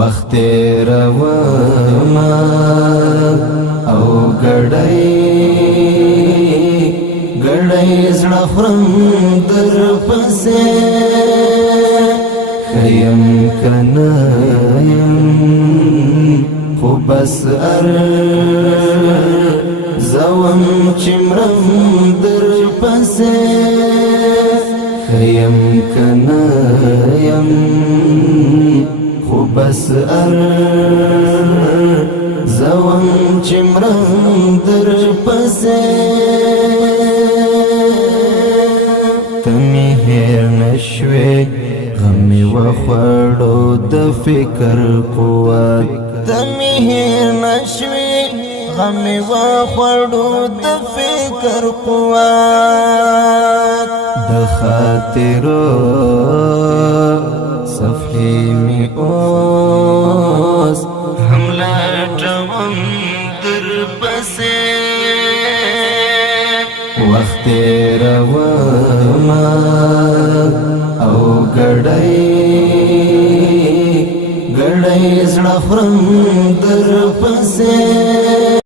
وخت روما او گڑای زړه خورم در پسې خیم کنه یم خو بس زوم چمرم در پسې خیم کنه یم خو بس زوم چمرم در پسې تمی هیر نشوی غمی و خوڑو د فکر قوت تمی هیر نشوی غمی و خوڑو د فکر قوت د خاطرو صفحی می اوس حمله جوم در پسې وخت روما او گڑای زړه خورم در پسې